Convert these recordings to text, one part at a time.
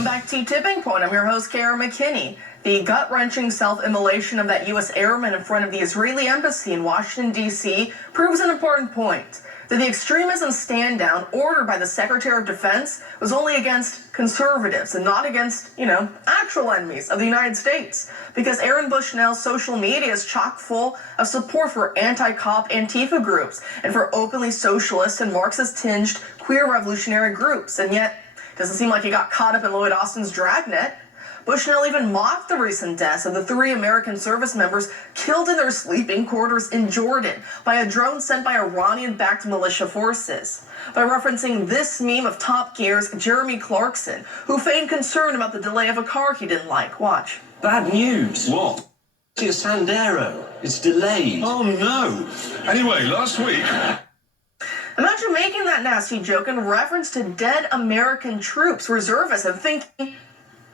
Welcome back to Tipping Point. I'm your host, Kara McKinney. The gut-wrenching self-immolation of that U.S. airman in front of the Israeli embassy in Washington, D.C. proves an important point, that the extremism stand-down ordered by the Secretary of Defense was only against conservatives and not against, actual enemies of the United States. Because Aaron Bushnell's social media is chock full of support for anti-cop ANTIFA groups and for openly socialist and Marxist-tinged queer revolutionary groups. And yet, it doesn't seem like he got caught up in Lloyd Austin's dragnet. Bushnell even mocked the recent deaths of the 3 American service members killed in their sleeping quarters in Jordan by a drone sent by Iranian-backed militia forces. By referencing this meme of Top Gear's Jeremy Clarkson, who feigned concern about the delay of a car he didn't like. Watch. Bad news. What? Your Sandero. It's delayed. Oh no. Anyway, last week... Imagine making that nasty joke in reference to dead American troops, reservists, and thinking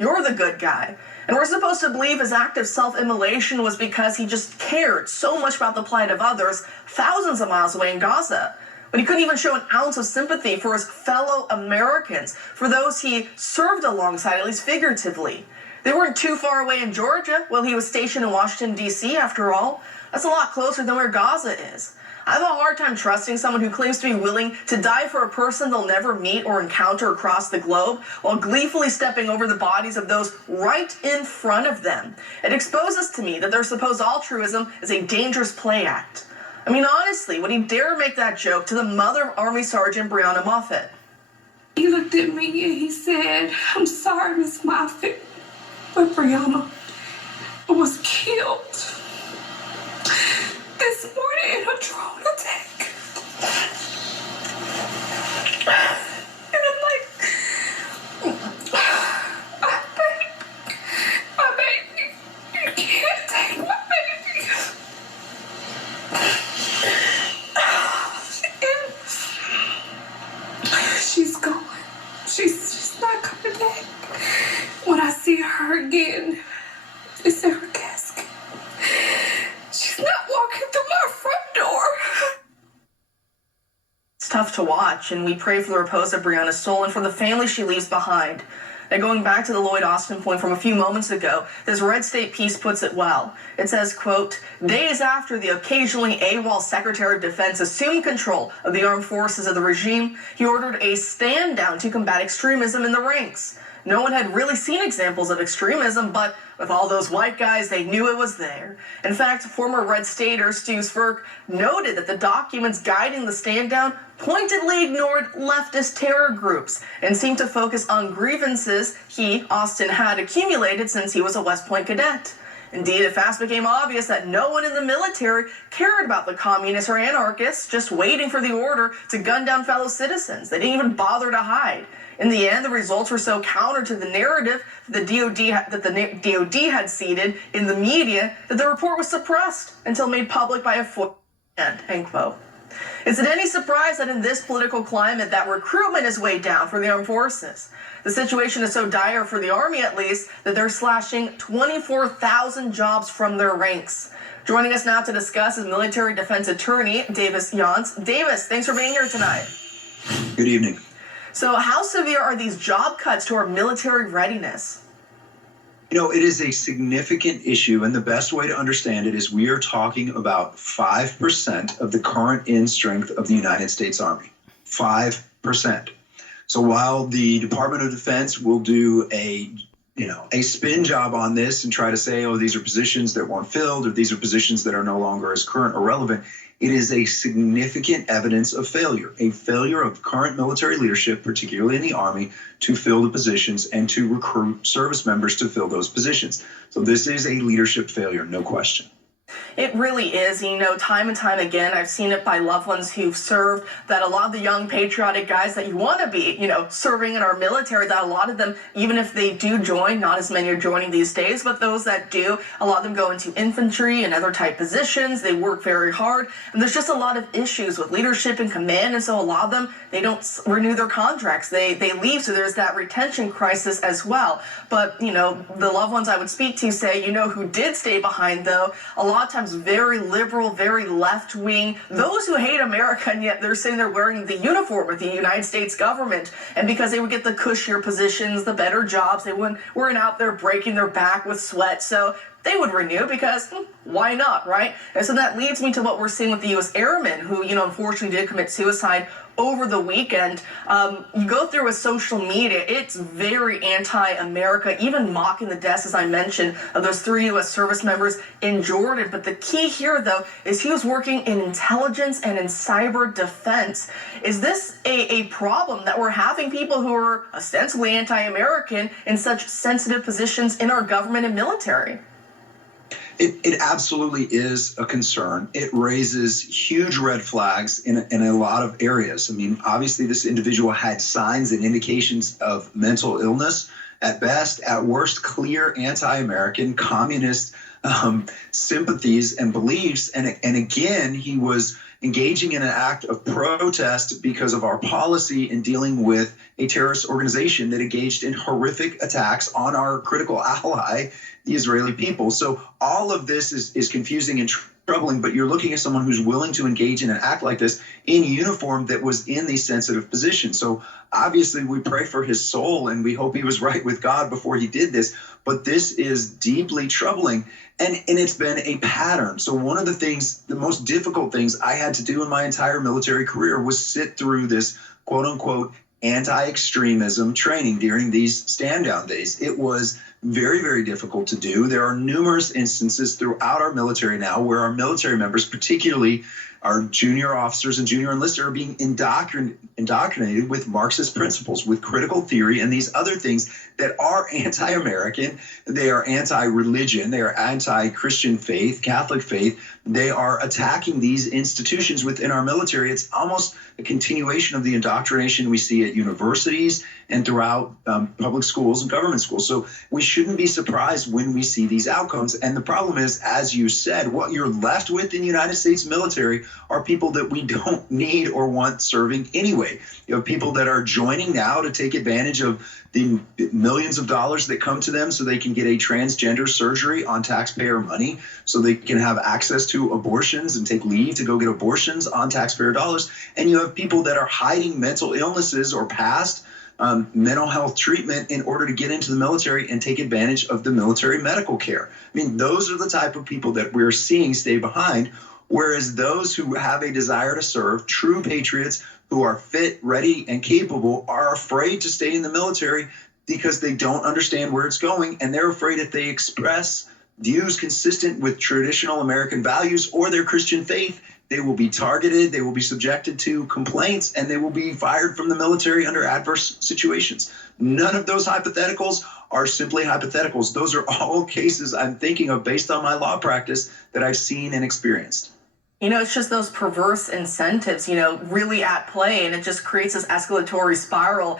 you're the good guy. And we're supposed to believe his act of self-immolation was because he just cared so much about the plight of others thousands of miles away in Gaza. But he couldn't even show an ounce of sympathy for his fellow Americans, for those he served alongside, at least figuratively. They weren't too far away in Georgia while he was stationed in Washington, D.C., after all. That's a lot closer than where Gaza is. I have a hard time trusting someone who claims to be willing to die for a person they'll never meet or encounter across the globe while gleefully stepping over the bodies of those right in front of them. It exposes to me that their supposed altruism is a dangerous play act. I mean, honestly, would he dare make that joke to the mother of Army Sergeant Breonna Moffett? He looked at me and he said, "I'm sorry, Miss Moffett, but Breonna was killed this morning in a drone attack." And I'm like, my baby, you can't take my baby. And she's gone. She's not coming back. When I see her again, it's in her casket. She's not walking through my front door. It's tough to watch, and we pray for the repose of Breonna's soul and for the family she leaves behind. Now, going back to the Lloyd Austin point from a few moments ago, this Red State piece puts it well. It says, quote, "Days after the occasionally AWOL Secretary of Defense assumed control of the armed forces of the regime, he ordered a stand-down to combat extremism in the ranks. No one had really seen examples of extremism, but with all those white guys, they knew it was there. In fact, former Red Stater Stu Svirk noted that the documents guiding the stand-down pointedly ignored leftist terror groups and seemed to focus on grievances Austin, had accumulated since he was a West Point cadet. Indeed, it fast became obvious that no one in the military cared about the communists or anarchists, just waiting for the order to gun down fellow citizens. They didn't even bother to hide. In the end, the results were so counter to the narrative that the DOD had seeded in the media that the report was suppressed until made public by a FOIA, end quote. Is it any surprise that in this political climate that recruitment is way down for the armed forces? The situation is so dire for the Army, at least, that they're slashing 24,000 jobs from their ranks. Joining us now to discuss is military defense attorney Davis Yance. Davis, thanks for being here tonight. Good evening. So how severe are these job cuts to our military readiness? It is a significant issue, and the best way to understand it is we are talking about 5% of the current end strength of the United States Army. 5%. So while the Department of Defense will do a spin job on this and try to say, oh, these are positions that weren't filled or these are positions that are no longer as current or relevant, it is a significant evidence of failure, a failure of current military leadership, particularly in the Army, to fill the positions and to recruit service members to fill those positions. So this is a leadership failure, no question. It really is. Time and time again, I've seen it by loved ones who've served, that a lot of the young patriotic guys that you want to be, serving in our military, that a lot of them, even if they do join, not as many are joining these days, but those that do, a lot of them go into infantry and other type positions. They work very hard. And there's just a lot of issues with leadership and command. And so a lot of them, they don't renew their contracts. They leave. So there's that retention crisis as well. But, the loved ones I would speak to say, who did stay behind, though, a lot lot of times very liberal, very left-wing, those who hate America, and yet they're sitting there wearing the uniform of the United States government. And because they would get the cushier positions, the better jobs, they weren't out there breaking their back with sweat. So they would renew because why not, right? And so that leads me to what we're seeing with the U.S. airmen who, unfortunately did commit suicide over the weekend. You go through with social media, it's very anti-America, even mocking the deaths, as I mentioned, of those 3 U.S. service members in Jordan. But the key here, though, is he was working in intelligence and in cyber defense. Is this a problem that we're having people who are ostensibly anti-American in such sensitive positions in our government and military? It absolutely is a concern. It raises huge red flags in a lot of areas. I mean, obviously, this individual had signs and indications of mental illness. At best, at worst, clear anti-American communist sympathies and beliefs. And again, he was engaging in an act of protest because of our policy in dealing with a terrorist organization that engaged in horrific attacks on our critical ally, the Israeli people. So all of this is confusing and troubling, but you're looking at someone who's willing to engage in an act like this in uniform that was in these sensitive positions. So obviously we pray for his soul and we hope he was right with God before he did this, but this is deeply troubling. And it's been a pattern. So one of the things, the most difficult things I had to do in my entire military career was sit through this quote unquote anti-extremism training during these stand-down days. It was very, very difficult to do. There are numerous instances throughout our military now where our military members, particularly our junior officers and junior enlisted, are being indoctrinated with Marxist principles, with critical theory and these other things that are anti-American. They are anti-religion. They are anti-Christian faith, Catholic faith. They are attacking these institutions within our military. It's almost a continuation of the indoctrination we see at universities and throughout public schools and government schools. So we shouldn't be surprised when we see these outcomes. And the problem is, as you said, what you're left with in the United States military are people that we don't need or want serving anyway. You have people that are joining now to take advantage of the millions of dollars that come to them so they can get a transgender surgery on taxpayer money, so they can have access to abortions and take leave to go get abortions on taxpayer dollars. And you have people that are hiding mental illnesses or past mental health treatment in order to get into the military and take advantage of the military medical care. I mean, those are the type of people that we're seeing stay behind, whereas those who have a desire to serve, true patriots who are fit, ready, and capable, are afraid to stay in the military because they don't understand where it's going, and they're afraid if they express views consistent with traditional American values or their Christian faith, they will be targeted, they will be subjected to complaints, and they will be fired from the military under adverse situations. None of those hypotheticals are simply hypotheticals. Those are all cases I'm thinking of based on my law practice that I've seen and experienced. It's just those perverse incentives, really at play, and it just creates this escalatory spiral.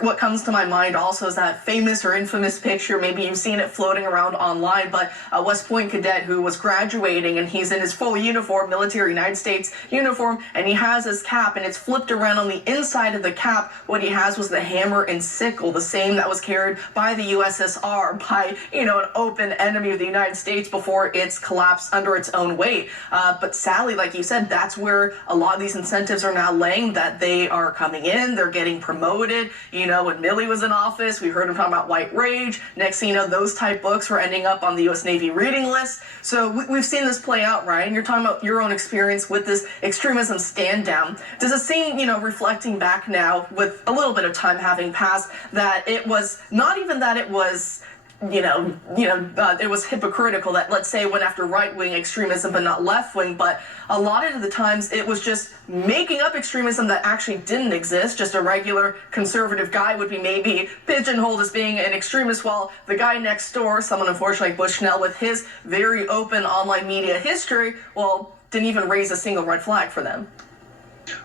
What comes to my mind also is that famous or infamous picture, maybe you've seen it floating around online, but a West Point cadet who was graduating, and he's in his full uniform, military United States uniform, and he has his cap, and it's flipped around on the inside of the cap. What he has was the hammer and sickle, the same that was carried by the USSR, by, an open enemy of the United States before it's collapsed under its own weight. But sadly, like you said, that's where a lot of these incentives are now laying, that they are coming in, they're getting promoted. When Milley was in office, we heard him talking about white rage. Next thing you know, those type books were ending up on the U.S. Navy reading list. So we've seen this play out, right? And you're talking about your own experience with this extremism stand down. Does it seem, reflecting back now with a little bit of time having passed, that it was not even that it was it was hypocritical that, let's say, went after right-wing extremism but not left-wing, but a lot of the times it was just making up extremism that actually didn't exist. Just a regular conservative guy would be maybe pigeonholed as being an extremist, while the guy next door, someone unfortunately like Bushnell with his very open online media history, didn't even raise a single red flag for them.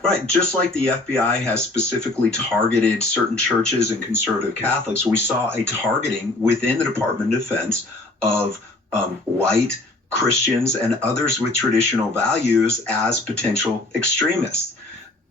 Right. Just like the FBI has specifically targeted certain churches and conservative Catholics, we saw a targeting within the Department of Defense of white Christians and others with traditional values as potential extremists.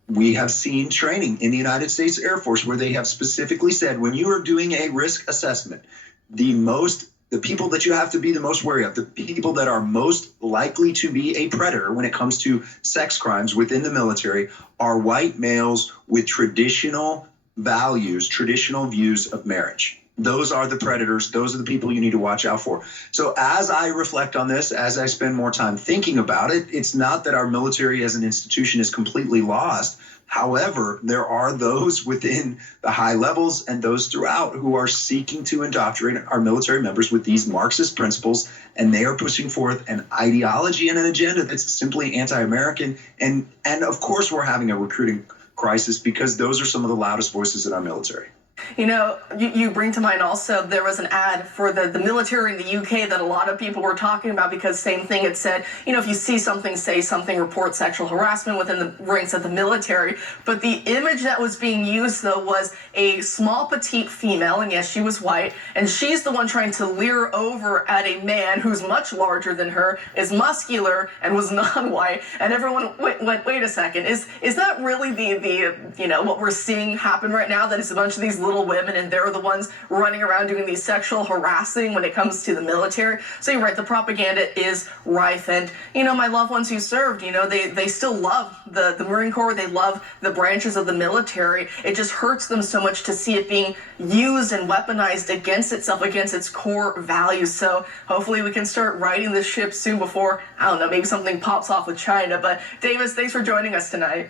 We have seen training in the United States Air Force where they have specifically said, when you are doing a risk assessment, the most The people that you have to be the most wary of, the people that are most likely to be a predator when it comes to sex crimes within the military, are white males with traditional values, traditional views of marriage. Those are the predators. Those are the people you need to watch out for. So as I reflect on this, as I spend more time thinking about it, it's not that our military as an institution is completely lost. However, there are those within the high levels and those throughout who are seeking to indoctrinate our military members with these Marxist principles, and they are pushing forth an ideology and an agenda that's simply anti-American. And of course, we're having a recruiting crisis because those are some of the loudest voices in our military. You know, you bring to mind also there was an ad for the military in the UK that a lot of people were talking about because same thing, it said, you know, if you see something, say something, report sexual harassment within the ranks of the military. But the image that was being used, though, was a small, petite female, and yes, she was white, and she's the one trying to leer over at a man who's much larger than her, is muscular, and was non-white, and everyone went, wait a second, is that really the you know, what we're seeing happen right now, that it's a bunch of these little women and they're the ones running around doing these sexual harassing when it comes to the military? So you're right, the propaganda is rife. And, you know, my loved ones who served, you know, they still love the Marine Corps. They love the branches of the military. It just hurts them so much to see it being used and weaponized against itself, against its core values. So hopefully we can start righting this ship soon before, I don't know, maybe something pops off with China. But Davis, thanks for joining us tonight.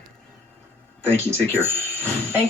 Thank you. Take care. And